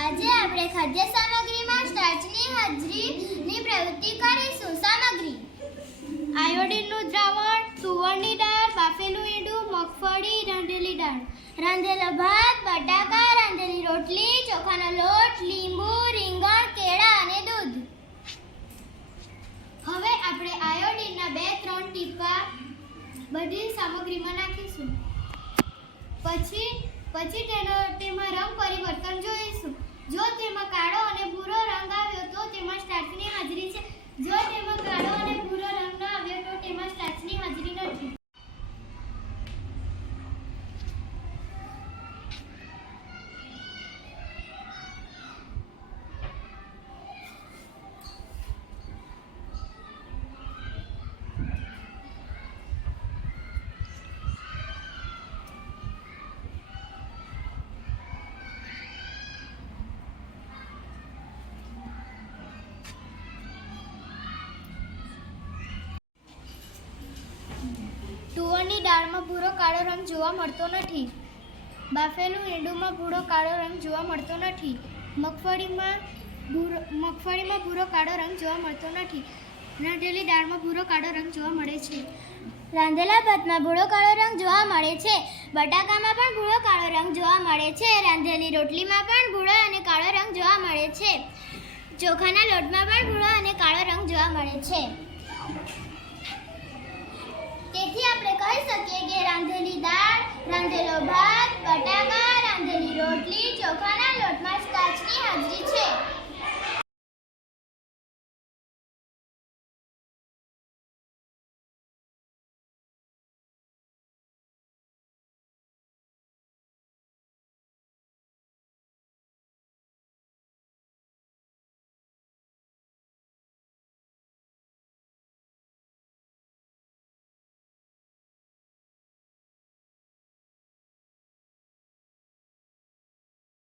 આજે આપણે ખાદ્ય સામગ્રીમાં સ્ટાર્ચની હાજરીની પ્રવૃત્તિ કરીશું. સામગ્રી. આયોડિનનું દ્રાવણ, સુવર્ણની દાળ, બાફેલું ઈંડું, મગફળી, રાંધેલી દાળ. રાંધેલા ભાત, બટાકા, રાંધેલી રોટલી, ચોખાનો લોટ, લીંબુ, રીંગણ, કેળા અને દૂધ. હવે આપણે આયોડિનના બે ત્રણ ટીપા બધી સામગ્રીમાં નાખીશું. પછી પછી તેનો તેમાં રંગ પરિવર્તન જોઈશું. જો તેમાં તુવરની દાળમાં ભૂરો કાળો રંગ જોવા મળતો નથી. બાફેલું ઈંડુમાં ભૂરો કાળો રંગ જોવા મળતો નથી. મગફળીમાં ભૂરો મગફળીમાં ભૂરો કાળો રંગ જોવા મળતો નથી. રાંધેલી દાળમાં ભૂરો કાળો રંગ જોવા મળે છે. રાંધેલા ભાતમાં ભૂરો કાળો રંગ જોવા મળે છે. બટાકામાં પણ ભૂરો કાળો રંગ જોવા મળે છે. રાંધેલી રોટલીમાં પણ ભૂરો અને કાળો રંગ જોવા મળે છે. ચોખાના લોટમાં પણ ભૂરો અને કાળો રંગ જોવા મળે છે.